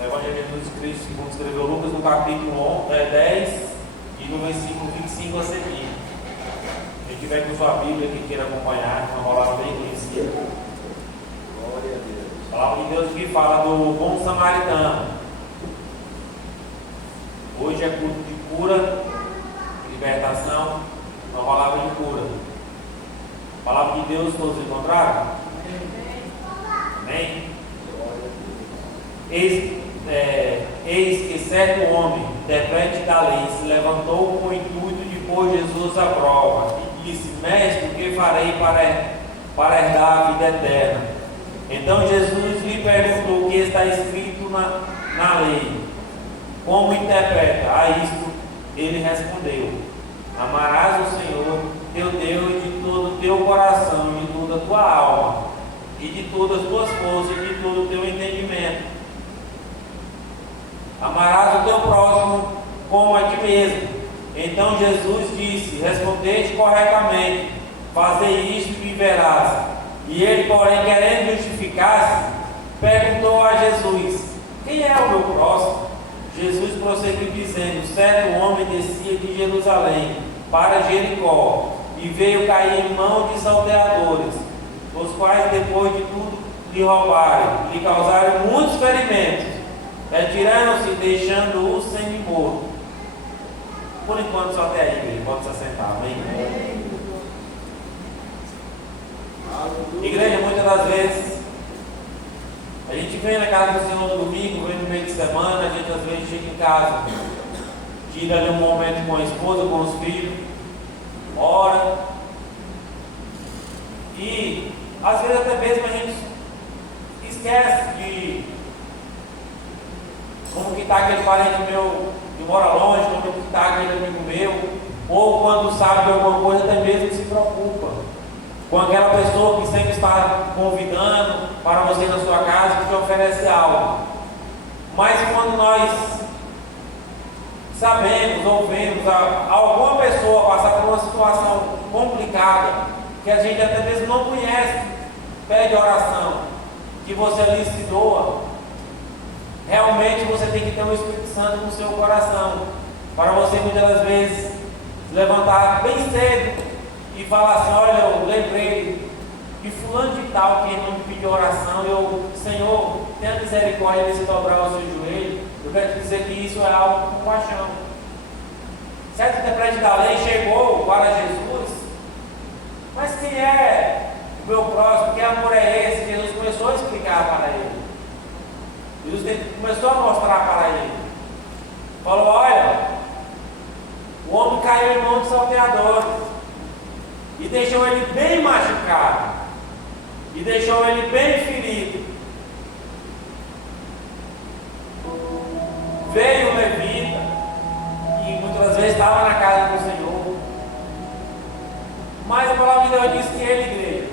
no Evangelho de Jesus Cristo, segundo escreveu Lucas, no capítulo 10 e no versículo 25 a seguir. Quem tiver com sua Bíblia que queira acompanhar, uma palavra bem conhecida. Glória a Deus. A palavra de Deus que fala do bom samaritano. Hoje é culto de cura, libertação, uma palavra de cura. A palavra de Deus todos encontraram? Amém? Eis que certo homem, interprete da lei, se levantou com o intuito de pôr Jesus à prova e disse: Mestre, o que farei para herdar a vida eterna? Então Jesus lhe perguntou o que está escrito na lei. Como interpreta? A isto ele respondeu: Amarás o Senhor teu Deus de todo o teu coração, de toda a tua alma, e de todas as tuas forças, e de todo o teu entendimento. Amarás o teu próximo como a ti mesmo. Então Jesus disse: Respondeste corretamente, fazei isto e viverás. E ele, porém, querendo justificar-se, perguntou a Jesus: Quem é o meu próximo? Jesus prosseguiu dizendo: Certo homem descia de Jerusalém para Jericó, e veio cair em mão de salteadores, os quais, depois de tudo, lhe roubaram, lhe causaram muitos ferimentos, retiraram-se, deixando-o semi-morto. Por enquanto, só até aí, igreja. Pode se assentar, amém? Igreja, muitas das vezes, a gente vem na casa do Senhor no domingo, vem no meio de semana, a gente às vezes chega em casa, tira ali um momento com a esposa, com os filhos, ora, e às vezes até mesmo a gente esquece de como que está aquele parente meu que mora longe, como que está aquele amigo meu, ou quando sabe de alguma coisa, até mesmo se preocupa com aquela pessoa que sempre está convidando para você na sua casa, que te oferece algo. Mas quando nós sabemos ou vemos alguma pessoa passar por uma situação complicada, que a gente até mesmo não conhece, pede oração, que você ali se doa, realmente você tem que ter o Espírito Santo no seu coração, para você muitas das vezes se levantar bem cedo e falar assim: olha, eu lembrei de fulano de tal que não me pediu oração, Senhor, tenha misericórdia de se dobrar o seu joelho. Eu quero te dizer que isso é algo com paixão. Certo interprete da lei chegou para Jesus, mas quem é o meu próximo? Que amor é esse? Jesus começou a explicar para ele. Jesus começou a mostrar para ele. Falou: olha, o homem caiu em mão de salteadores e deixou ele bem machucado, e deixou ele bem ferido. Veio o levita, que muitas vezes estava na casa do Senhor, mas a palavra de Deus diz que ele, igreja,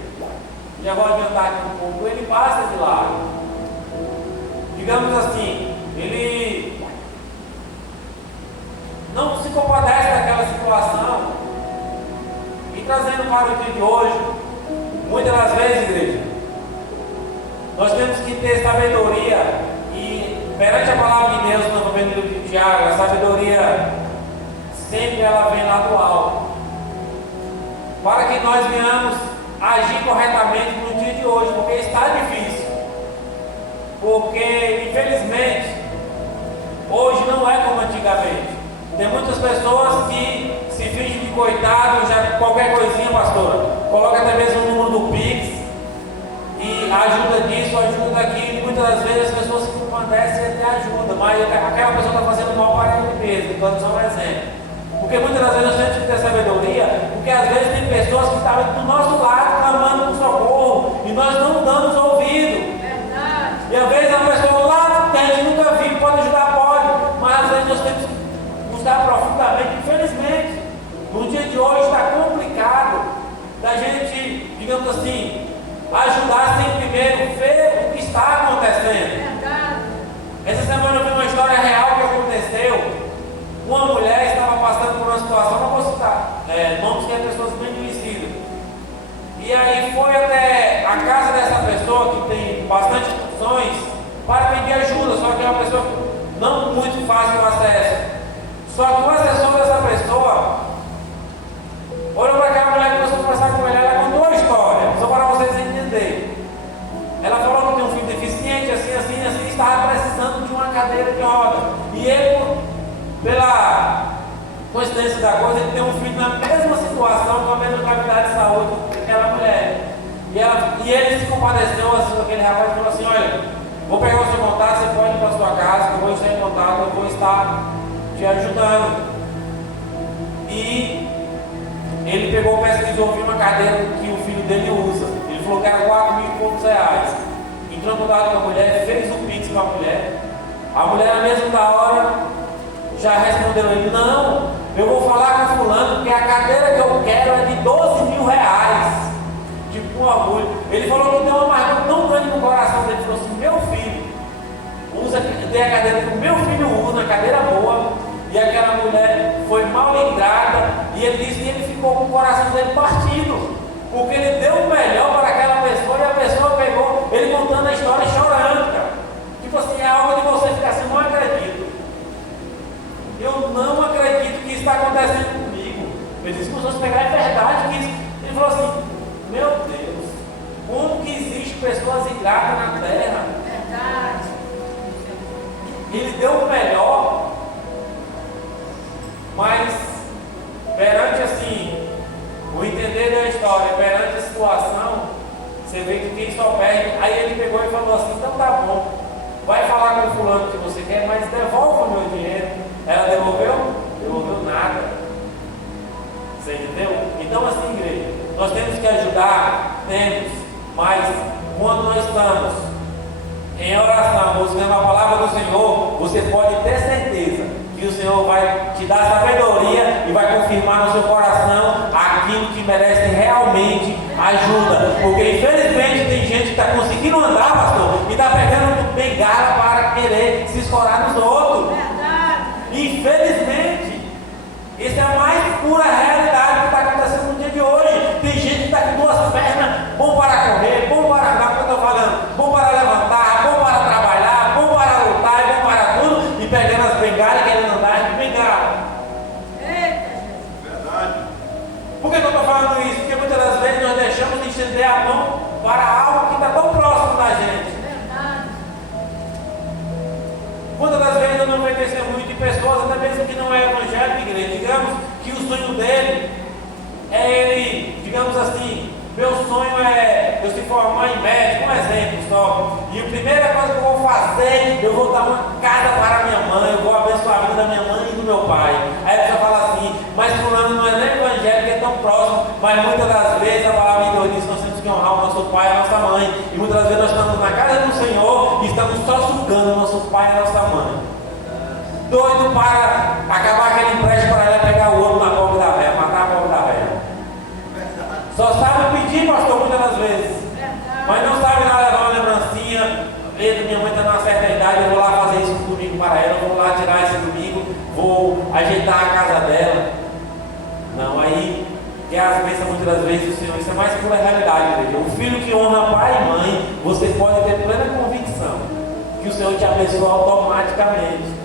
já vou adiantar aqui um pouco, ele passa de lado. Digamos assim, ele não se compadece daquela situação. E trazendo para o dia de hoje, muitas das vezes, igreja, nós temos que ter sabedoria, e perante a palavra de Deus, no momento do livro de Tiago, a sabedoria sempre ela vem lá do alto, para que nós venhamos agir corretamente no dia de hoje, porque está difícil, porque infelizmente hoje não é como antigamente. Tem muitas pessoas que se fingem de coitado, já qualquer coisinha, pastora, coloca até mesmo o número do Pix e ajuda disso, ajuda daquilo. Muitas das vezes as pessoas se compadecem e até ajudam, mas aquela pessoa está fazendo mal para ele mesmo. Então, só um exemplo. Porque muitas das vezes nós temos que ter sabedoria, porque às vezes tem pessoas que estão do nosso lado clamando por socorro e nós não damos ouvido. Verdade. E às vezes a pessoa lá que a gente nunca viu, pode ajudar, pode, mas às vezes nós temos que buscar profundamente. Infelizmente, no dia de hoje está complicado da gente, digamos assim, ajudar sem primeiro ver o que está acontecendo. Verdade. Essa semana eu vi uma história real que aconteceu. Uma mulher estava passando por uma situação, não vou citar nomes que é pessoas bem conhecidas. E aí foi até a casa dessa pessoa que tem bastante funções para pedir ajuda, só que é uma pessoa não muito fácil o acesso. Só que o assessor dessa pessoa olhou para aquela mulher e começou a conversar com ela contou a história, só para vocês entenderem. Ela falou que tem um filho deficiente, assim, estava precisando de uma cadeira de roda. E ele, pela coincidência da coisa, ele tem um filho na mesma situação, com a mesma gravidade de saúde que aquela mulher. E ele se compadeceu assim com aquele rapaz e falou assim: olha, vou pegar o seu contato, você pode ir para a sua casa, que eu vou estar em contato, eu vou estar te ajudando. E ele pegou, pesquisou, viu uma cadeira que o filho dele usa. Ele falou que era 4 mil e poucos reais. Entrou em contato com a mulher, fez um pix para a mulher. A mulher, na mesma hora, já respondeu ele: não, eu vou falar com fulano, porque a cadeira que eu quero é de 12 mil reais. Tipo um orgulho. Ele falou que deu uma amargura tão grande no coração dele. Ele falou assim: meu filho, tem a cadeira que o meu filho usa, uma cadeira boa. E aquela mulher foi mal lembrada. E ele disse que ele ficou com o coração dele partido, porque ele deu o melhor para aquela pessoa. E a pessoa pegou ele contando a história e chorando, cara. Tipo assim, é algo de você ficar assim: não acredito. Eu não acredito que isso está acontecendo comigo. Ele disse que os outros pegaram, é verdade que isso. Ele falou assim: meu Deus, como que existe pessoas ingratas na terra? Verdade. Ele deu o melhor, mas perante assim, o entender da história, perante a situação, você vê que quem só perde. Aí ele pegou e falou assim: então tá bom, vai falar com o fulano que você quer, mas devolva o meu dinheiro. Ela devolveu? Devolveu nada. Você entendeu? Então assim, igreja, nós temos que ajudar, temos, mas quando nós estamos em oração, buscando a palavra do Senhor, você pode ter certeza que o Senhor vai te dar sabedoria e vai confirmar no seu coração aquilo que merece realmente ajuda. Porque infelizmente tem gente que está conseguindo andar, pastor, e está pegando bengala para querer se escorar nos outros. Infelizmente, essa é a mais pura realidade que está acontecendo no dia de hoje. Tem gente que está com duas pernas, bom para correr, bom para andar, como eu estou falando, bom para levantar, bom para trabalhar, bom para lutar e bom para tudo, e pegando as bengalas e querendo andar de bengala. Eita, Jesus. Verdade. Por que eu estou falando isso? Porque muitas das vezes nós deixamos de estender a mão para algo que está tão próximo da gente. Verdade. Muitas das vezes eu não vejo testemunho de pessoas, até mesmo que não é evangélico, igreja. Digamos que o sonho dele é ele, digamos assim, meu sonho é eu se formar em médico, um exemplo só. E a primeira coisa que eu vou fazer, eu vou dar uma casa para minha mãe, eu vou abençoar a vida da minha mãe e do meu pai. Aí você fala assim: mas fulano não é nem evangélico, é tão próximo. Mas muitas das vezes a palavra de Deus diz que nós temos que honrar o nosso pai e a nossa mãe. E muitas das vezes nós estamos na casa do Senhor e estamos só sugando o nosso pai e a nossa mãe. Doido para acabar aquele empréstimo para ela pegar o outro na pobre da velha, matar a pobre da velha. Só sabe pedir, pastor, muitas das vezes. Mas não sabe lá levar uma lembrancinha. Minha mãe está numa certa idade, eu vou lá fazer isso domingo para ela, eu vou lá tirar esse domingo, vou ajeitar a casa dela. Não, aí que as bênçãos muitas das vezes do Senhor, isso é mais pura realidade, igreja. O filho que honra pai e mãe, você pode ter plena convicção que o Senhor te abençoa automaticamente.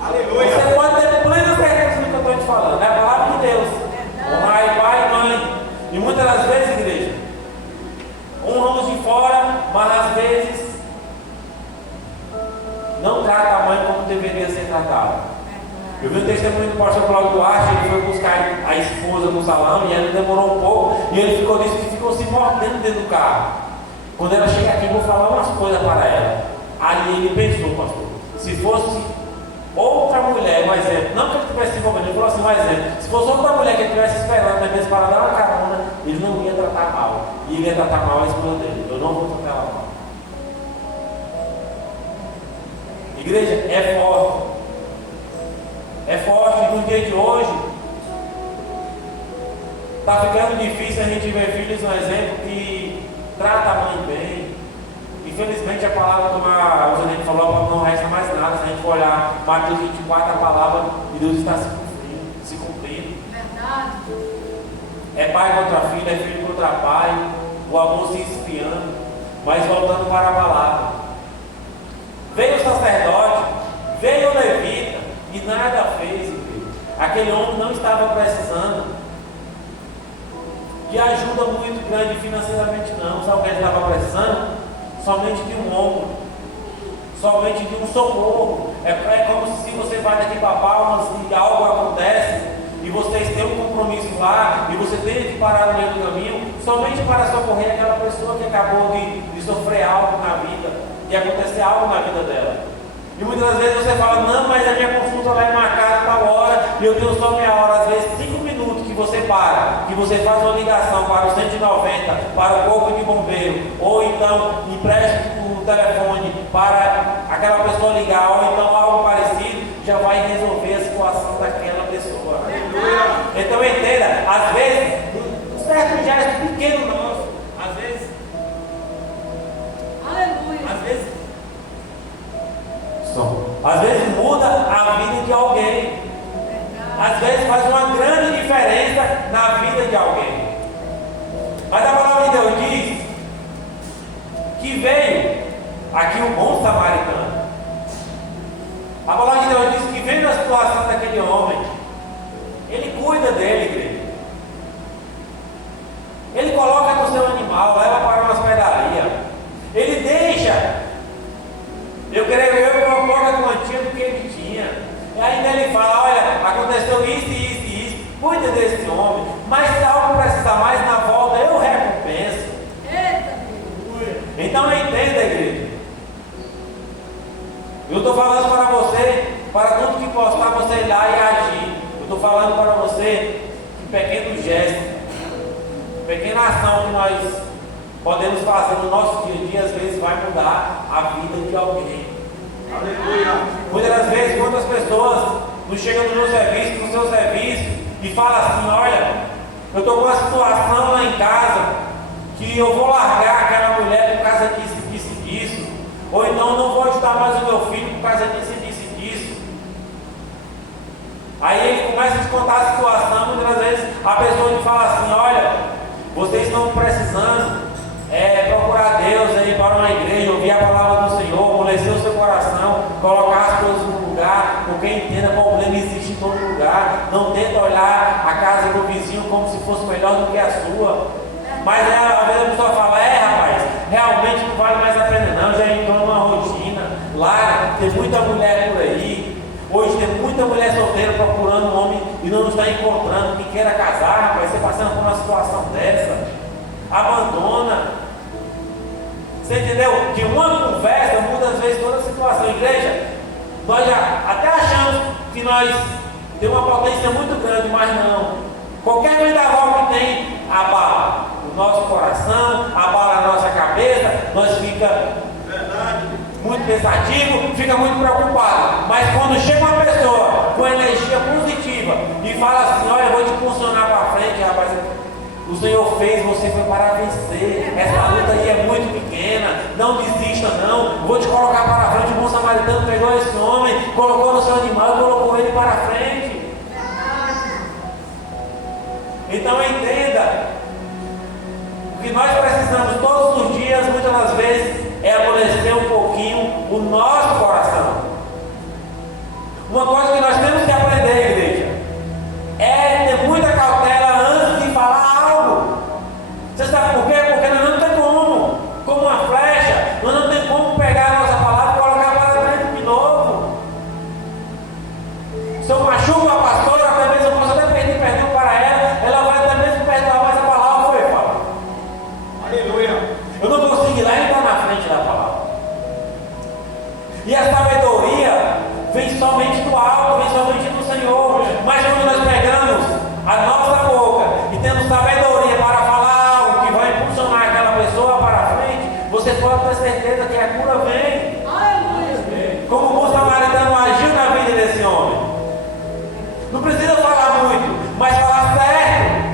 Aleluia. Você pode ter plena certeza do que eu estou te falando, é a palavra de Deus. Honrar pai e mãe. E muitas das vezes, igreja, honramos de fora, mas às vezes não trata a mãe como deveria ser tratada. Eu vi um testemunho do pastor Cláudio Duarte. Ele foi buscar a esposa no salão e ela demorou um pouco. E ele disse que ficou se mordendo dentro do carro. Quando ela chega aqui, eu vou falar umas coisas para ela. Ali ele pensou, pastor, se fosse outra mulher, um exemplo, não que ele tivesse se envolvido, ele falou assim, um exemplo, se fosse outra mulher que ele estivesse esperando, às vezes para dar uma carona, ele não ia tratar mal. E ele ia tratar mal a esposa dele. Eu não vou tratar ela mal. Igreja, é forte. É forte. No dia de hoje está ficando difícil a gente ver filhos, um exemplo, que trata a mãe bem. Infelizmente a palavra, como a Joselene falou, não resta mais nada. Se a gente for olhar Mateus 24, a palavra de Deus está se cumprindo. Verdade. É pai contra filho, é filho contra pai, o amor se esfriando. Mas voltando para a palavra, somente de um ombro, somente de um socorro. É como se você vai daqui para Palmas e algo acontece e vocês têm um compromisso lá e você tem que parar no meio do caminho somente para socorrer aquela pessoa que acabou de sofrer algo na vida, de acontecer algo na vida dela. E muitas vezes você fala, não, mas a minha consulta lá é marcada tal hora e eu tenho só meia hora. Às vezes 5 minutos que você para, que você faz uma ligação para o 190, para o corpo de bombeiro, ou então empreste o telefone para aquela pessoa ligar, ou então algo parecido, já vai resolver a situação daquela pessoa. Então entenda, às vezes, um certo gesto pequeno nosso, às vezes, às vezes muda a vida de alguém. Às vezes faz uma grande diferença na vida de alguém. Mas a palavra de Deus diz que veio aqui o bom samaritano. A palavra de Deus diz que veio na situação daquele homem. Ele cuida dele, igreja. Ele coloca no seu animal, leva para uma hospedaria. Ele deixa. Eu creio que uma pouca quantia do que ele tinha. E ainda ele fala, olha, aconteceu isso, isso e isso. Cuida desse homem. Mas se algo precisar mais na volta, eu recompenso. Então entenda, igreja. Eu estou falando para você, para tudo que postar, você ir lá e agir. Eu estou falando para você que pequeno gesto, pequena ação que nós podemos fazer no nosso dia a dia, às vezes vai mudar a vida de alguém. Aleluia. Muitas das vezes, quantas pessoas não chegam no meu serviço, no seu serviço, e falam assim, olha, eu estou com uma situação lá em casa, que eu vou largar aquela mulher por causa disso, ou então não vou ajudar mais o meu filho por causa disso. Aí ele começa a te contar a situação, muitas vezes a pessoa lhe fala assim, olha, vocês estão precisando procurar Deus aí para uma igreja, ouvir a palavra do Senhor, amolecer o seu coração, colocar as coisas no lugar, porque entenda, problema existe em todo lugar. Não tenta olhar a casa do vizinho como se fosse melhor do que a sua. Mas às vezes a pessoa fala, rapaz, realmente não vale mais a pena não, já entrou numa rotina. Lá tem muita mulher por aí. Hoje tem muita mulher solteira procurando um homem e não está encontrando quem queira casar, rapaz, você passando por uma situação dessa. Abandona. Você entendeu? Que uma conversa muda às vezes toda a situação. Igreja, nós já até achamos que nós temos uma potência muito grande, mas não. Qualquer vendaval que tem, abala o nosso coração, abala a nossa cabeça, nós fica muito pensativo, fica muito preocupado. Mas quando chega uma pessoa com energia positiva e fala assim, olha, eu vou te funcionar para frente, rapaz, o Senhor fez, você foi para vencer. Essa luta aí é muito pequena. Não desista não. Vou te colocar para frente. O bom samaritano pegou esse homem, colocou no seu animal e colocou ele para frente. Então entenda. O que nós precisamos todos os dias, muitas das vezes, é amolecer um pouquinho o nosso coração. Uma coisa que nós temos que aprender, igreja, é ter muita cautela antes de falar algo. Você sabe por quê? Porque nós não tem como uma flecha, nós não tem como pegar a nossa palavra e colocar para frente de novo. Se eu machuco a pastora, até mesmo eu posso até pedir perdão para ela vai até mesmo perdoar, mas a palavra foi falada. Aleluia. Eu não consigo ir lá e entrar na frente da palavra. E a sabedoria vem somente do alto, vem somente do Senhor. Mas quando nós pegamos a nossa boca e temos sabedoria para falar algo que vai impulsionar aquela pessoa para frente, você pode ter certeza que a cura vem. Como o bom samaritano agiu na vida desse homem. Não precisa falar muito, mas falar certo.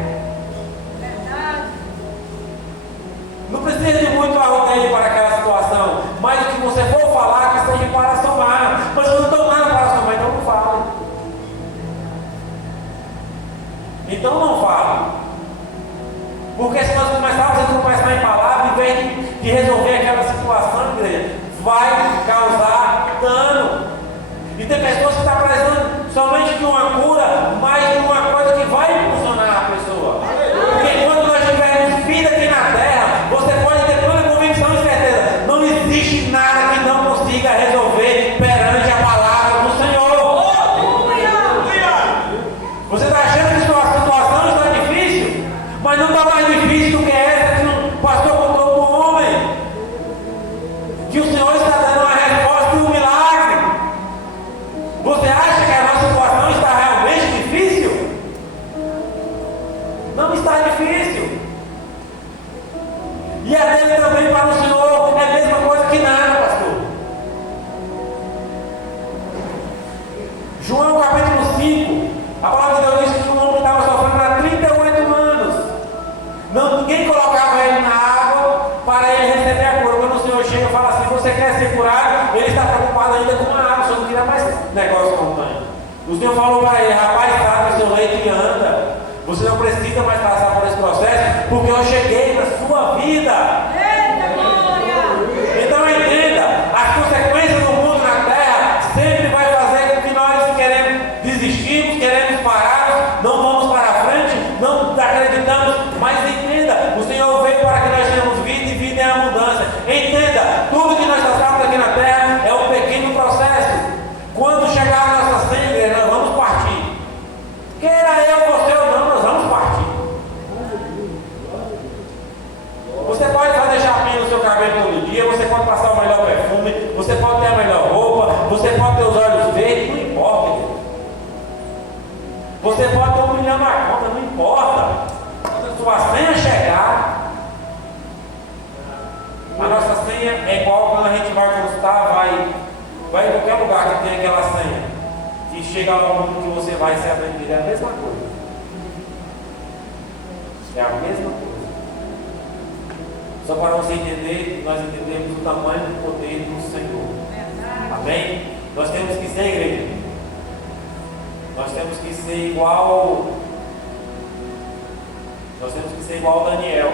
Não precisa de muito arrodeio para aquela situação, mas o que você for falar, que seja para somar. Mas eu não estou nada para somar, então não fale. Então não fale. Porque se nós começarmos a tropeçar em palavras, em vez de resolver aquela situação, igreja, vai causar dano. E tem pessoas que estão precisando somente de uma cura, mas de uma coisa que vai impulsionar a pessoa. Porque quando nós tivermos vida aqui na terra, você pode ter toda a convicção e certeza, não nada que não consiga resolver perante a palavra do Senhor. Você está achando que sua situação está difícil? Mas não está mais difícil do que essa que o pastor contou para o homem. Que o Senhor está dando uma resposta e um milagre. Você acha que a nossa situação está realmente difícil? Não está difícil. E a dele também para o Senhor é a mesma coisa que nada, pastor. João capítulo 5, a palavra de Deus diz que um homem estava sofrendo há 38 anos. Não, ninguém colocava ele na água para ele receber a cura. Quando o Senhor chega e fala assim, você quer ser curado? Ele está preocupado ainda com a água, o Senhor não queria mais negócio com o banho. O Senhor falou para ele, rapaz, está no seu leito e anda. Você não precisa mais passar por esse processo, porque eu cheguei na sua vida. Eita, glória! Então entenda, as consequências do mundo na terra sempre vai fazer com que nós desistimos, queremos parar, não vamos para a frente, não acreditamos, mas entenda, o Senhor veio para que nós tenhamos vida e vida em abundância. Entenda, tudo que nós passamos aqui na terra é um pequeno processo. Quando chegar a nossa senha, nós vamos partir. Queira eu, você ou não, nós vamos partir. Você pode fazer chapinha no seu cabelo todo dia, você pode passar o melhor perfume, você pode ter a melhor roupa, você pode ter os olhos verdes, não importa. Querido. Você pode ter $1 milhão na conta, não importa. Quando a sua senha chegar, a nossa senha é igual quando a gente vai consultar, vai em qualquer lugar que tem aquela senha. E chega lá o mundo que você vai ser atendido, é a mesma coisa. É a mesma coisa. Só para você entender, nós entendemos o tamanho do poder do Senhor. Amém? Nós temos que ser igreja. Nós temos que ser igual. Nós temos que ser igual Daniel.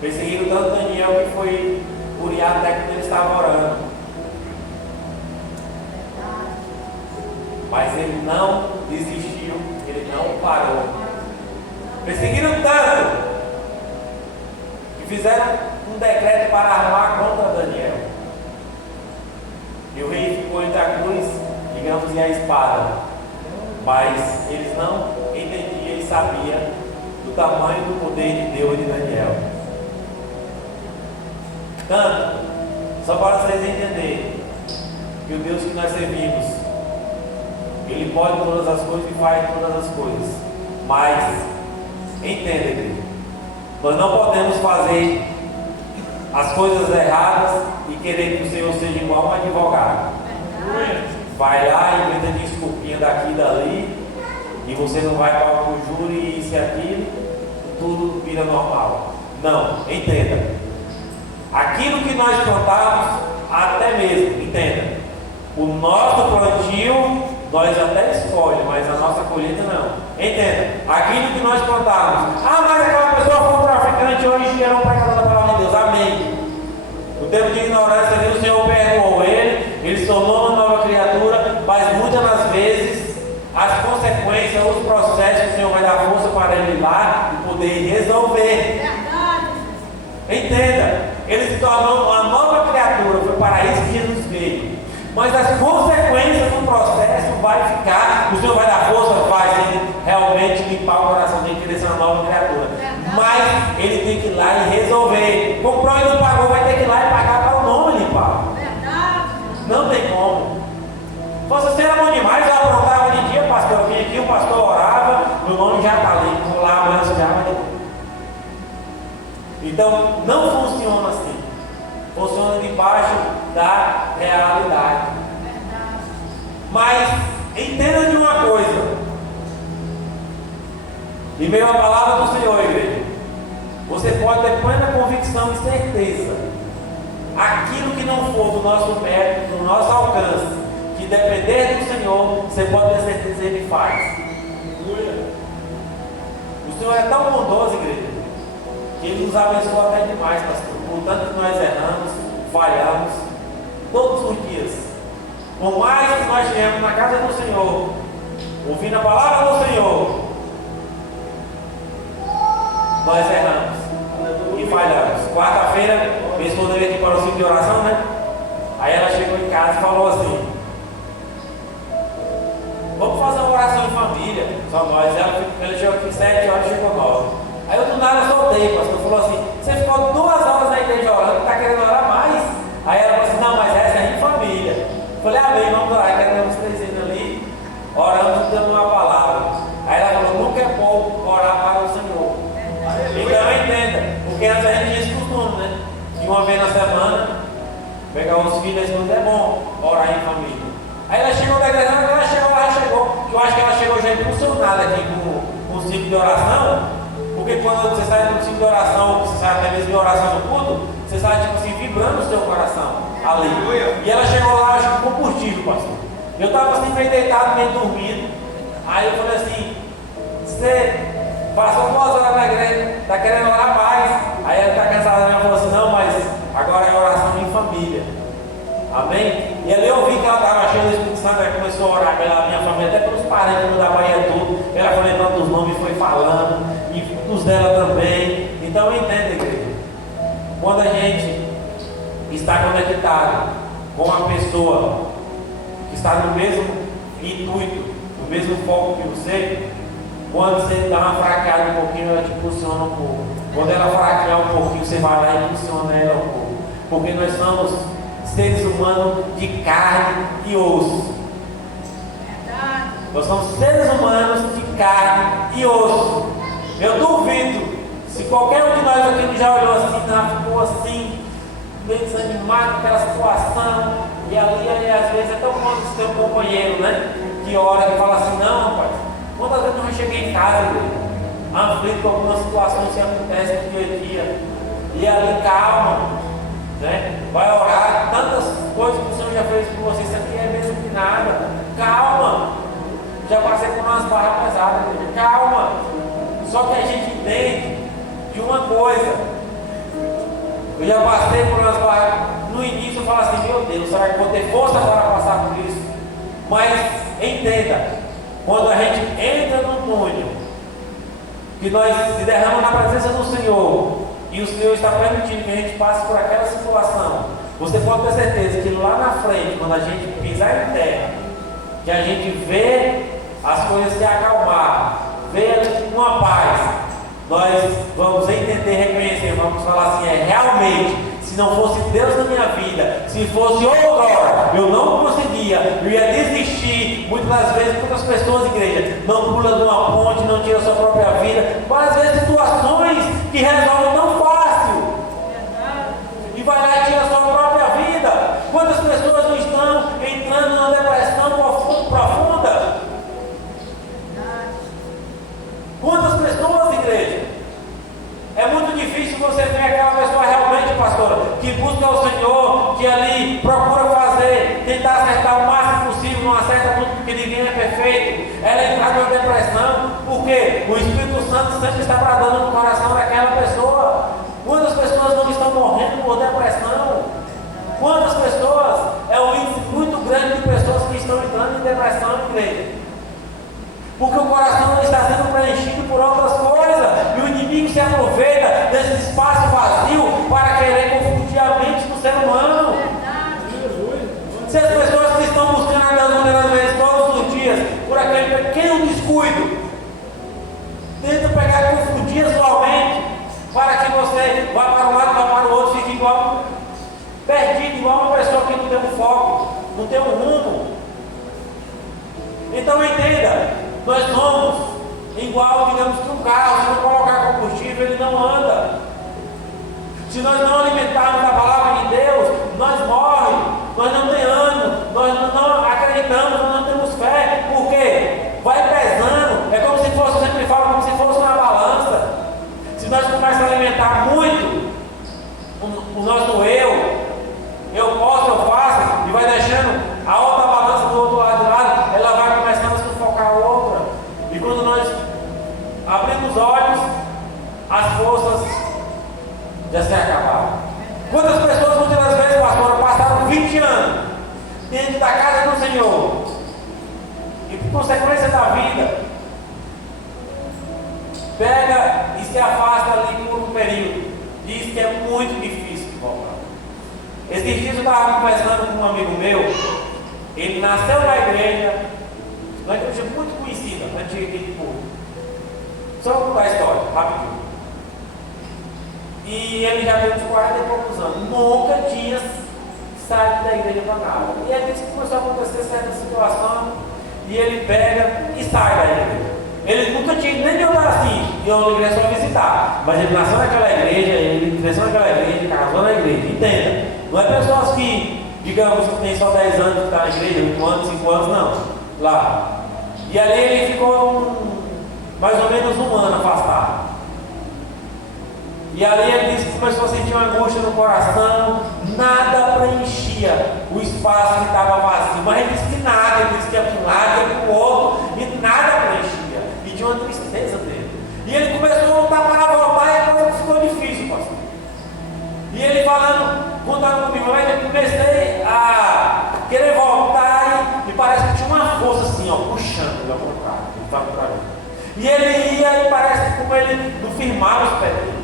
Perseguiram tanto Daniel que foi curiado até quando ele estava orando. Mas ele não desistiu, ele não parou. Perseguiram tanto que fizeram um decreto para armar contra Daniel. E o rei ficou entre a cruz, digamos, e a espada. Mas eles não entendiam, eles sabiam do tamanho do poder de Deus de Daniel. Tanto, só para vocês entenderem, que o Deus que nós servimos, Ele pode todas as coisas e faz todas as coisas. Mas, entenda, igreja, nós não podemos fazer as coisas erradas e querer que o Senhor seja igual um advogado. Vai lá e inventa desculpinha daqui e dali, e você não vai para o júri e isso e aquilo, tudo vira normal. Não, entenda. Aquilo que nós plantamos, até mesmo, entenda, o nosso plantio nós até escolhemos, mas a nossa colheita não. Entenda, aquilo que nós plantamos. Ah, mas aquela pessoa foi um traficante, hoje era um pecador da palavra de Deus. Amém. No tempo de ignorância dele, o Senhor perdoou ele se tornou uma nova criatura, mas muitas das vezes as consequências, os processos, o Senhor vai dar força para ele ir lá e poder resolver. Entenda, ele se tornou uma nova criatura, foi para isso que Jesus veio. Mas as consequências do processo vai ficar, o Senhor vai dar força, vai realmente limpar o coração dele, querer ser uma nova criatura. Mas ele tem que ir lá e resolver. Comprou e não pagou, vai ter que ir lá e pagar para o nome limpar. Não tem como. Você era bom demais, eu aprontava de dia, pastor, eu vinha aqui, o pastor orava, meu nome já está ali, vou lá, amanhã já vai. Então, não funciona assim. Funciona debaixo da realidade. Mas, entenda de uma coisa. E meio a palavra do Senhor, igreja, você pode ter plena convicção e certeza. Aquilo que não for do nosso mérito, do nosso alcance, que depender do Senhor, você pode ter certeza que Ele faz. O Senhor é tão bondoso, igreja, que Ele nos abençoa até demais, pastor. Portanto que nós erramos, falhamos, todos os dias. Por mais que nós estivemos na casa do Senhor, ouvindo a palavra do Senhor, nós erramos e falhamos. quarta-feira, minha esposa veio aqui para o ciclo de oração, né? Aí ela chegou em casa e falou assim: vamos fazer uma oração em família, só nós. Ela chegou aqui 7 horas, chegou 9. Aí eu do nada soltei, o pastor falou assim: você ficou 2 horas na igreja orando, está querendo orar mais? Aí ela falou assim: não, mas essa é em família. Eu falei: amém, vamos orar. Aí quero uns 3 ali, orando, dando uma palavra. Aí ela falou: nunca é pouco orar para o Senhor. Então entenda, porque antes a gente tinha esse costume, né? De uma vez na semana, pegar os filhos e tudo, é bom orar em família. Aí ela chegou da igreja, quando ela chegou, eu acho que ela chegou já emocionada aqui com o ciclo de oração, porque quando você sai do ciclo de oração, você sai até mesmo de oração no culto, você sai tipo assim, vibrando o seu coração ali. E ela chegou lá, acho que combustível, pastor. Eu estava assim, meio deitado, meio dormindo. Aí eu falei assim: você passou 2 horas na igreja, está querendo orar mais. Aí ela está cansada, ela falou assim: não, mas agora é oração em família. Amém? E ali eu vi que ela estava cheia do Espírito Santo, ela começou a orar pela minha família, até pelos parentes da Bahia tudo. Ela foi lembrando os nomes e foi falando, e dos dela também. Então entenda, igreja, quando a gente está conectado com uma pessoa que está no mesmo intuito, no mesmo foco que você, quando você dá uma fraqueada um pouquinho, ela te impulsiona um pouco. Quando ela fraquear um pouquinho, você vai lá e impulsiona ela um pouco. Porque nós somos seres humanos de carne e osso. Nós somos seres humanos de carne e osso. Eu duvido, se qualquer um de nós aqui já olhou assim, ficou assim, meio desanimado com aquela situação, e ali às vezes até o ponto de ter um companheiro, né? Que ora, que fala assim: não, rapaz, quantas vezes eu já cheguei em casa, aflito com algumas situações que acontecem no dia a dia, e ali calma, né? Vai orar, tantas coisas que o Senhor já fez por você, isso aqui é mesmo que nada, calma. Já passei por umas barras pesadas, calma. Só que a gente entende de uma coisa. Eu já passei por umas barras, no início eu falo assim: meu Deus, será que vou ter força para passar por isso? Mas entenda, quando a gente entra no túnel, que nós se derramamos na presença do Senhor, e o Senhor está permitindo que a gente passe por aquela situação, você pode ter certeza que lá na frente, quando a gente pisar em terra, que a gente vê as coisas se acalmar, vê uma paz, nós vamos entender, reconhecer, vamos falar assim: é realmente, se não fosse Deus na minha vida, se fosse outrora, eu não conseguia, eu ia desistir. Muitas das vezes, muitas pessoas, igreja, não pula de uma ponte, não tira a sua própria vida, várias vezes situações que resolvem tão fácil, e vai lá e tira a sua própria vida. Quantas pessoas não estão entrando numa depressão profunda? Quantas pessoas, igreja? É muito difícil você ver aquela pessoa realmente, pastora, que busca o Senhor, que ali procura fazer, tentar acertar o máximo possível, não acerta tudo porque ninguém é perfeito. Ela entra numa depressão, porque o Espírito Santo sempre está bradando no coração daquela pessoa. Quantas pessoas não estão morrendo por depressão? Quantas pessoas? É um índice muito grande de pessoas que estão entrando em depressão, igreja. Porque o coração não está sendo preenchido por outras coisas, e o inimigo se aproveita desse espaço vazio para querer confundir a mente do ser humano. Se as pessoas que estão buscando a Deus muitas vezes todos os dias, por aquele pequeno descuido, tentam pegar e confundir a sua mente, para que você vá para um lado, vá para o outro, fique igual, perdido, igual uma pessoa que não tem um foco, não tem um rumo. Então entenda, nós somos igual, digamos, que um carro. Se não colocar combustível, ele não anda. Se nós não alimentarmos a palavra de Deus, nós morremos, nós não temos ânimo, nós não acreditamos, nós não temos fé. Por quê? Vai pesando. É como se fosse, eu sempre falo, como se fosse uma balança. Se nós começarmos a alimentar muito o nosso eu posso, eu faço, e vai deixando a outra balança do outro lado de lado, ela vai começando a sufocar a outra. E quando nós abrimos os olhos, as forças já se acabaram. Quantas pessoas muitas das vezes, pastor, passaram 20 anos dentro da casa do Senhor, e por consequência da vida, pega e se afasta ali por um período, diz que é muito difícil de voltar. Esses dias eu estava conversando com um amigo meu, ele nasceu na igreja, uma igreja muito conhecida, antiga aqui de Porto. Só vou contar a história, rapidinho. E ele já tem uns 40 e poucos anos, nunca tinha saído da igreja para nada. E ele disse que começou a acontecer certa situação, e ele pega e sai da igreja. Ele nunca tinha nem de olhar assim, e uma igreja só visitar. Mas ele nasceu naquela igreja, ele cresceu naquela igreja, casou na igreja. Entenda, não é pessoas que, digamos, que tem só 10 anos que está na igreja, 8 anos, 5 anos, não. Lá. E ali ele ficou mais ou menos um ano afastado. E ali ele disse que começou a sentir uma angústia no coração, nada preenchia o espaço que estava vazio. Mas ele disse que nada, ele disse que ia para um lado, ia para o outro, e nada preenchia. E tinha uma tristeza dele. E ele começou a lutar para voltar e a coisa ficou difícil, pastor. E ele contando comigo, mas eu comecei a querer voltar e parece que tinha uma força assim, ó, puxando ele ao contrário, ele estava para mim. E ele ia e parece que como ele não firmava os pés dele.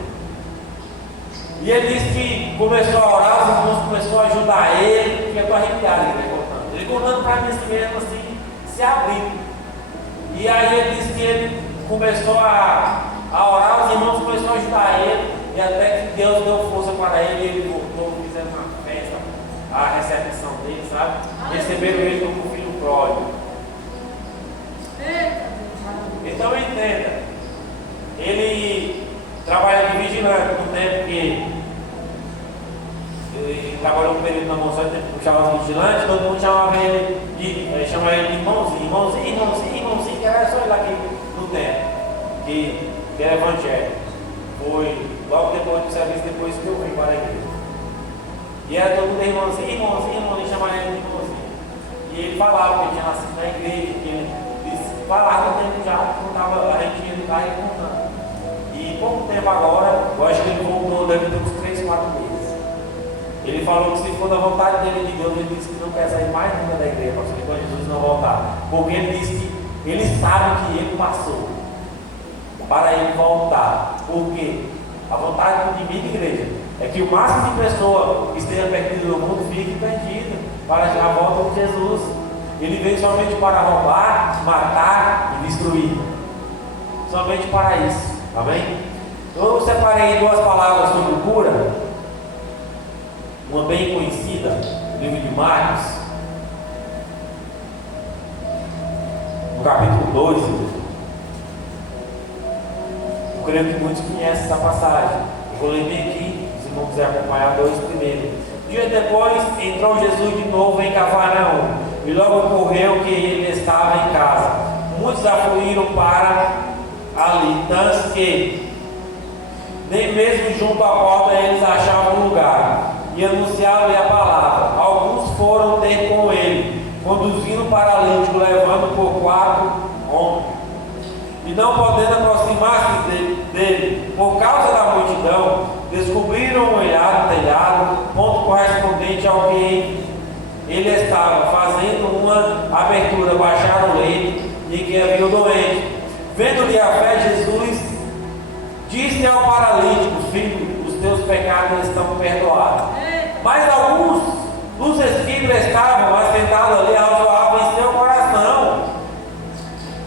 E ele disse que começou a orar, os irmãos começaram a ajudar ele, porque eu estou arrepiado ele contando para mim assim mesmo, assim, se abrindo. E aí ele disse que ele começou a orar, os irmãos começaram a ajudar ele, e até que Deus deu força para ele, e ele voltou, fizeram uma festa, a recepção dele, sabe? Receberam ele como filho pródigo. Então entenda, ele trabalha de vigilante no tempo que ele trabalhou um período na moção, chamava de vigilante, todo mundo chamava ele de irmãozinho, que era só ele aqui no tempo, que era evangélico. Foi logo depois do serviço, depois que eu vim para a igreja. E era todo mundo irmãozinho, chamava ele de irmãozinho. E ele falava que ele tinha nascido na igreja, que ele falava no tempo já, contava, a gente ia no carro e contando. E pouco tempo agora, eu acho que ele voltou, deve ter uns 3, 4 meses. Ele falou que se for da vontade dele de Deus, ele disse que não quer sair mais nunca da igreja, pastor, enquanto Jesus não voltar. Porque ele disse que ele sabe que ele passou para ele voltar. Porque a vontade de mim de igreja é que o máximo de pessoa que esteja perdido no mundo fique perdido para a volta de Jesus. Ele veio somente para roubar, matar e destruir. Somente para isso. Amém? Então eu separei 2 palavras sobre cura. Uma bem conhecida, no livro de Marcos, no capítulo 2. Eu creio que muitos conhecem essa passagem. Eu vou ler bem aqui, se não quiser acompanhar 2 primeiro. Dias depois, entrou Jesus de novo em Cafarnaum, e logo ocorreu que ele estava em casa. Muitos afluíram para ali, tanto que nem mesmo junto à porta eles achavam lugar, e anunciavam-lhe a palavra. Alguns foram ter com ele, conduzindo o paralítico, levando por 4 homens. E não podendo aproximar-se dele, por causa da multidão, descobriram um telhado, ponto correspondente ao que ele estava, fazendo uma abertura, baixaram o leito em que havia o doente. Vendo-lhe a fé, Jesus disse ao paralítico: filho, os teus pecados estão perdoados. Mas alguns dos escribas estavam assentados ali, razoavam em seu coração.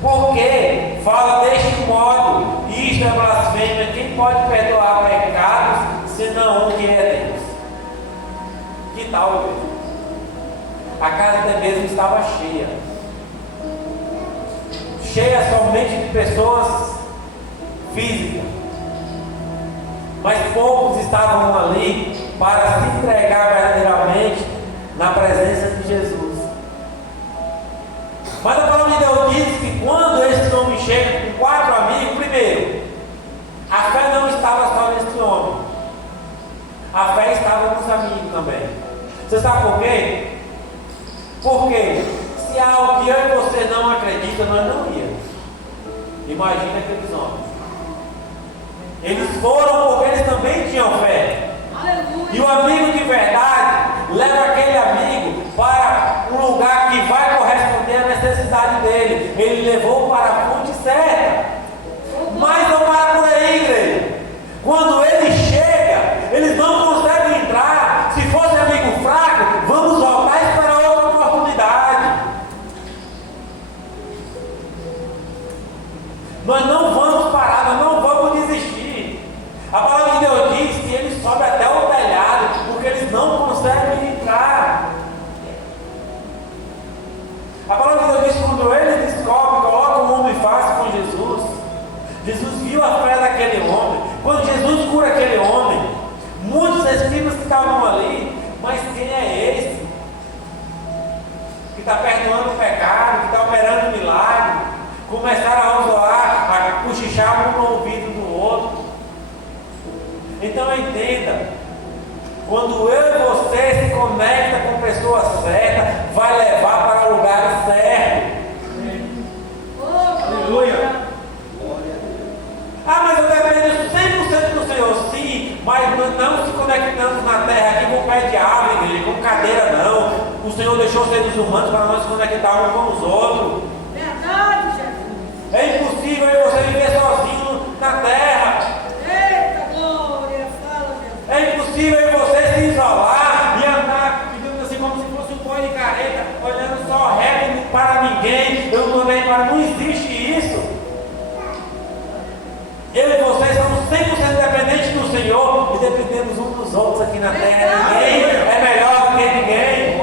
Porque fala deste modo, isto é blasfêmia, quem pode perdoar pecados, senão um que é Deus? Que tal, meu? A casa até mesmo estava cheia. Cheia somente de pessoas físicas. Mas poucos estavam ali para se entregar verdadeiramente na presença de Jesus. Mas a palavra de Deus diz que quando esse homem chega com 4 amigos, primeiro, a fé não estava só nesse homem. A fé estava nos amigos também. Você sabe por quê? Porque se há algo que eu e você não acredita, nós não íamos. Imagina aqueles homens. Eles foram porque eles também tinham fé. Aleluia. E o amigo de verdade leva aquele amigo para um lugar que vai corresponder à necessidade dele. Ele levou para a fonte certa. Mas não para por aí, igreja. Quando ele chega ali, mas quem é esse? Que está perdoando o pecado, que está operando o milagre, começaram a zoar, a cochichar um no ouvido do outro. Então entenda, quando eu e você se conecta com pessoas certas, vai levar para o lugar certo. Aleluia. Ah, mas eu dependo 100% do Senhor, sim, mas não se conectamos na terra aqui com pé de árvore, com cadeira, não. O Senhor deixou os seres humanos para nós se conectarmos com os outros. Verdade, Jesus. É impossível você viver sozinho na terra. Eita glória, fala, Jesus. É impossível você se isolar e andar, digamos assim, como se fosse um boi de careta, olhando só reto para ninguém. Eu não estou nem para. Não existe isso. Eu e vocês somos 100% dependentes do Senhor e dependemos uns dos outros aqui na terra. Ninguém é melhor do que ninguém.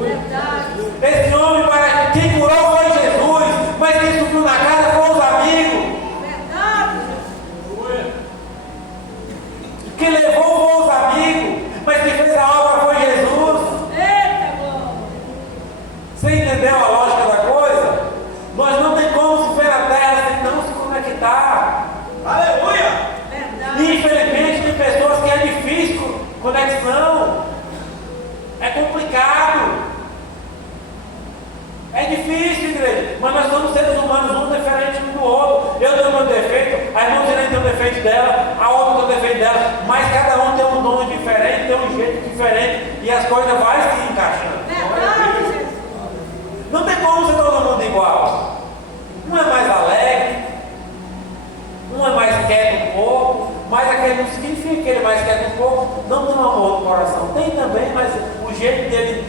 Verdade. Esse homem, quem curou foi Jesus, mas quem subiu na casa foram os amigos. Verdade, Jesus. Quem levou foram os amigos, mas quem fez a obra foi Jesus. Eita glória. Você entendeu a lógica da coisa? Nós não tem como se ver na terra sem não se conectar. Aleluia. Verdade. E infelizmente tem pessoas que é difícil conexão. É complicado. É difícil, igreja. Mas nós somos seres humanos, um diferente um do outro. Eu tenho meu defeito, a irmã tem o defeito dela, a outra tem o defeito dela. Mas cada um tem um dom diferente, tem um jeito diferente. E as coisas vão se encaixando. Verdade, Jesus. Não tem como ser todo mundo igual. Um é mais alegre, um é mais quieto um pouco, mas aquele não significa que ele é mais quieto um pouco, não tem um amor no coração. Tem também, mas o jeito dele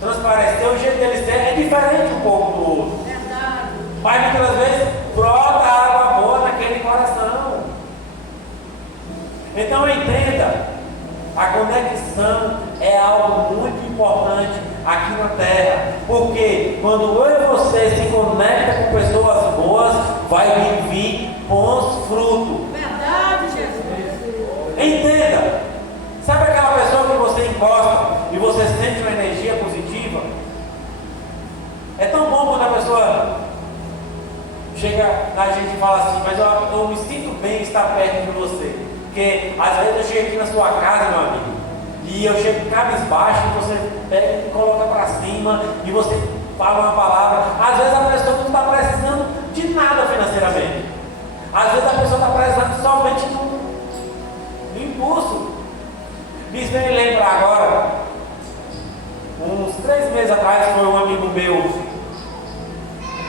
transparecer, o jeito dele ser é diferente um pouco do outro. Verdade. Mas muitas vezes brota água boa naquele coração. Então entenda, a conexão é algo muito importante aqui na terra, porque quando eu e você se conecta com pessoas boas, vai vir bons frutos. Verdade, Jesus. Entenda, sabe aquela pessoa que você encosta e você sente uma energia positiva? É tão bom quando a pessoa chega na gente e fala assim, mas eu me sinto bem estar perto de você. Porque às vezes eu chego aqui na sua casa, meu amigo, e eu chego cabisbaixo e você pega e coloca para cima e você fala uma palavra. Às vezes a pessoa não está precisando de nada financeiramente. Às vezes a pessoa está precisando somente do impulso. Me vem lembrar agora, uns 3 meses atrás, foi um amigo meu,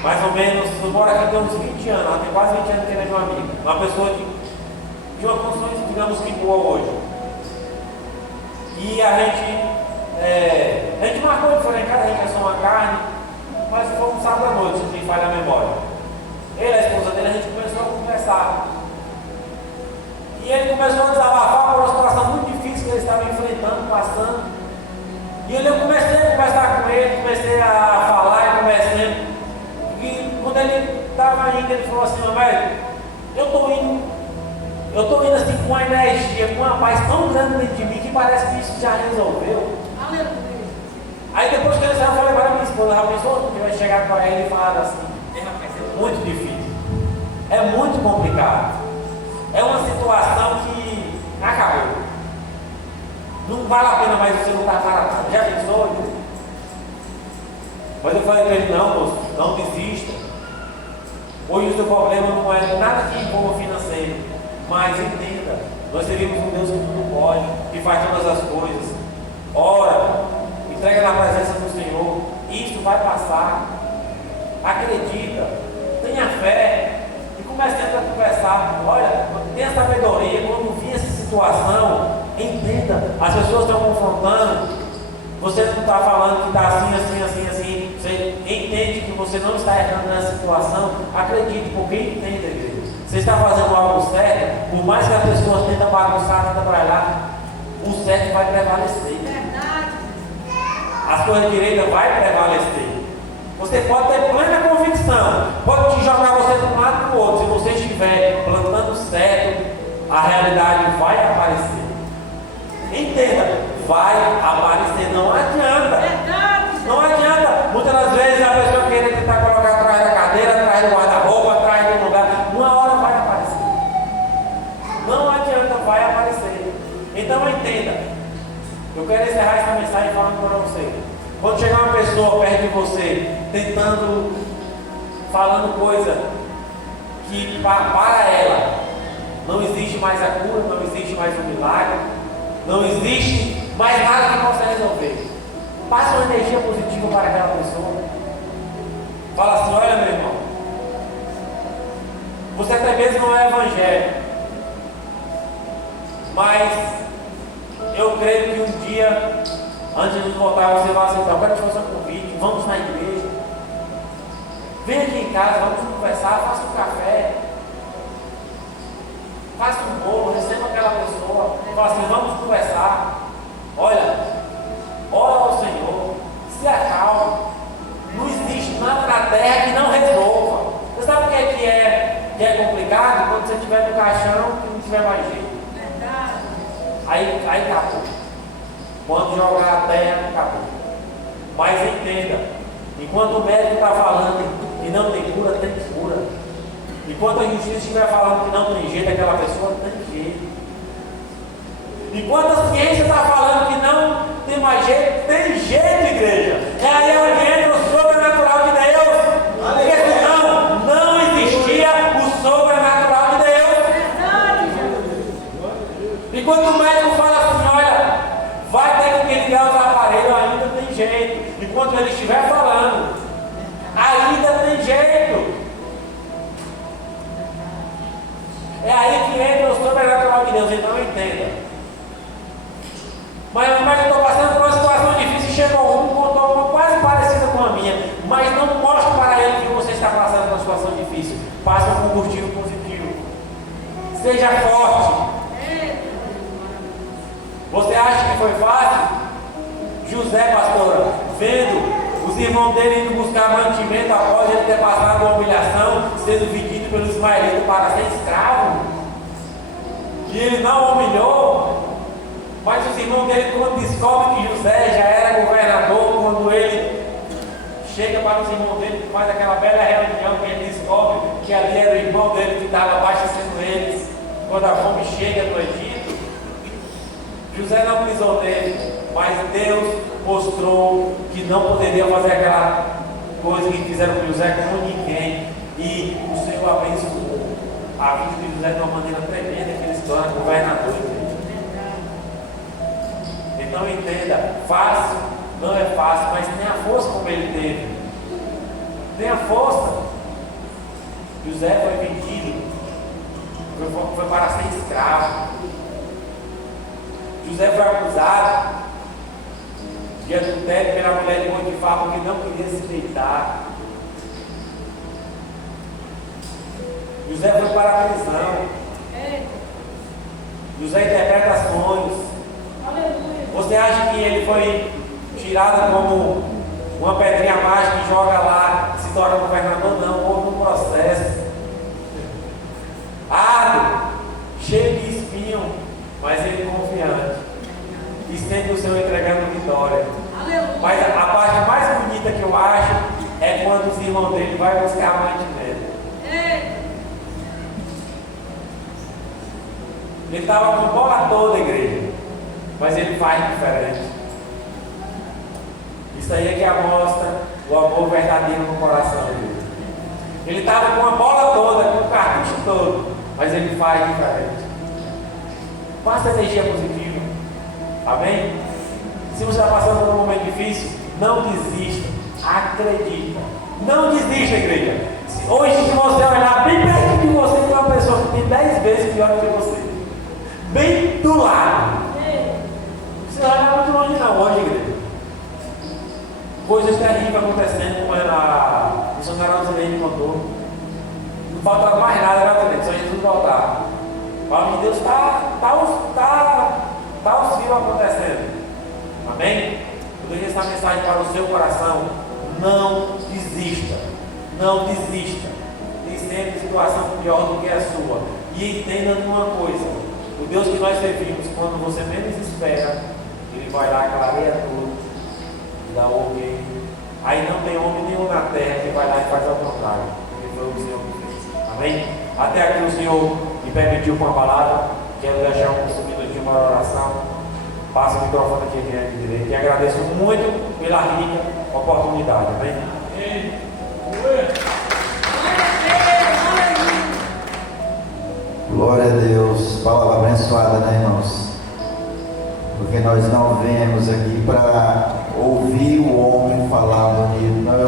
mais ou menos, eu moro aqui tem uns 20 anos, ela tem quase 20 anos que ele é meu amigo. Uma pessoa de uma condição, digamos que boa hoje. E a gente marcou de foi lá em casa, a gente assou uma carne, mas foi um sábado à noite, se me falha a memória. Ele e a esposa dele, a gente começou a conversar. E ele começou a desabafar por uma situação muito difícil que ele estava enfrentando, passando. E eu comecei a conversar com ele, comecei a falar e conversando. E quando ele estava indo, ele falou assim, velho, eu estou indo assim com uma energia, com uma paz tão grande dentro de mim que parece que isso já resolveu. Aleluia. Aí depois que ele saiu, eu falei para minha esposa, já pensou que vai chegar para ele e falar assim, é muito difícil, é muito complicado, é uma situação que acabou, não vale a pena mais você lutar para nada, já pensou? Mas eu falei para ele, não moço, não desista, hoje o seu problema não é nada que envolva financeiro, mas entenda, nós servimos um Deus que tudo pode, que faz todas as coisas. Ora, entrega na presença do Senhor, isso vai passar. Acredita, tenha fé e comece a conversar. Olha, tenha sabedoria. Quando vir essa situação, entenda, as pessoas estão confrontando. Você não está falando que está assim. Você entende que você não está errando nessa situação. Acredite, porque entenda, igreja. Você está fazendo algo certo, por mais que as pessoas tentem bagunçar, tentem baralhar, o certo vai prevalecer. Verdade. As coisas direitas vai prevalecer. Você pode ter plena convicção, pode te jogar você de um lado para o outro. Se você estiver plantando certo, a realidade vai aparecer. Entenda, vai aparecer. Não adianta. Verdade, Jesus. Não adianta. Muitas das vezes a pessoa querer tentar colocar atrás da cadeira, atrás do guarda-roupa, atrás de um lugar. Uma hora vai aparecer. Não adianta, vai aparecer. Então entenda. Eu quero encerrar essa mensagem falando para você. Quando chegar uma pessoa perto de você, falando coisa que para ela não existe mais a cura, não existe mais um milagre, não existe mais nada que possa resolver, passa uma energia positiva para aquela pessoa. Fala assim: olha, meu irmão, você até mesmo não é evangélico, mas eu creio que um dia, antes de voltar, você vai aceitar. Eu quero te fazer um convite. Vamos na igreja. Vem aqui em casa, vamos conversar. Faça um café. Faça um bolo. Receba aquela pessoa. Fala assim: vamos conversar. Olha, ora ao Senhor. Se acalme. Não existe nada na terra que não resolva. Você sabe o que é complicado? Quando você estiver no caixão e não tiver mais jeito. Aí acabou. Quando jogar a terra, acabou. Mas entenda, enquanto o médico está falando que não tem cura, tem cura. Enquanto a justiça estiver falando que não tem jeito, aquela pessoa tem jeito. Enquanto a ciência está falando que não tem mais jeito, tem jeito, igreja. É aí onde entra o sobrenatural de Deus. Porque senão não existia o sobrenatural de Deus. Enquanto o médico fala assim: olha, vai ter que ligar os aparelhos, ainda tem jeito. Enquanto ele estiver falando, ainda tem jeito. É aí que entra o sobrenatural de Deus. Então entenda. Mas eu estou passando por uma situação difícil. Chegou um, contou uma quase parecida com a minha, mas não mostre para ele que você está passando por uma situação difícil. Passa um combustível positivo. Seja forte. Você acha que foi fácil? José, pastora, vendo os irmãos dele indo buscar mantimento após ele ter passado uma humilhação, sendo vendido pelos ismaelitas para ser escravo, e ele não humilhou. Mas os irmãos dele, quando descobrem que José já era governador, quando ele chega para os irmãos dele, faz aquela bela reunião, que ele descobre que ali era o irmão dele que estava abastecendo eles quando a fome chega no Egito. José não pisou nele, mas Deus mostrou que não poderia fazer aquela coisa que fizeram com José com ninguém, e o Senhor abençoou a vida de José de uma maneira tremenda, que ele se torna governador. Então entenda, fácil não é fácil, mas tenha força como ele teve. Tenha força. José foi vendido, foi para ser escravo. José foi acusado de adultério pela mulher de Potifar, porque não queria se deitar. José foi para a prisão. José interpreta sonhos. Você acha que ele foi tirado como uma pedrinha mágica que joga lá, se torna governador? Não, houve um processo árduo, cheio de espinho, mas ele confiante, e sempre o Senhor entregando vitória. Mas a parte mais bonita que eu acho é quando os irmãos dele vão buscar mantimento. Ele estava com a bola toda, igreja, mas ele faz diferente. Isso aí é que mostra o amor verdadeiro no coração dele. Ele estava com a bola toda, com o cartucho todo, mas ele faz diferente. Faça energia positiva. Amém? Se você está passando por um momento difícil, não desista. Acredita. Não desista, igreja. Hoje, se você olhar bem perto de você, tem uma pessoa que tem 10 vezes pior do que você. Bem do lado. Você não vai lá muito longe não, hoje, igreja. Coisas terríveis acontecendo, como a missionária Zilene contou. Não falta mais nada, né, só Jesus voltar. O nome de Deus está os fios acontecendo. Amém? Eu deixo essa mensagem para o seu coração. Não desista. Não desista. Tem sempre situação pior do que a sua. E entenda uma coisa. O Deus que nós servimos, quando você menos espera, Ele vai lá, clareia tudo, e dá o ok. Aí não tem homem nenhum na terra que vai lá e faz ao contrário, porque foi o Senhor que fez. Amém? Até aqui o Senhor me permitiu com a palavra. Quero deixar um minuto de uma oração. Passa o microfone aqui diante direito. E agradeço muito pela rica oportunidade. Amém? Glória a Deus. Palavra abençoada, né, irmãos? Porque nós não viemos aqui para ouvir o homem falar bonito, não é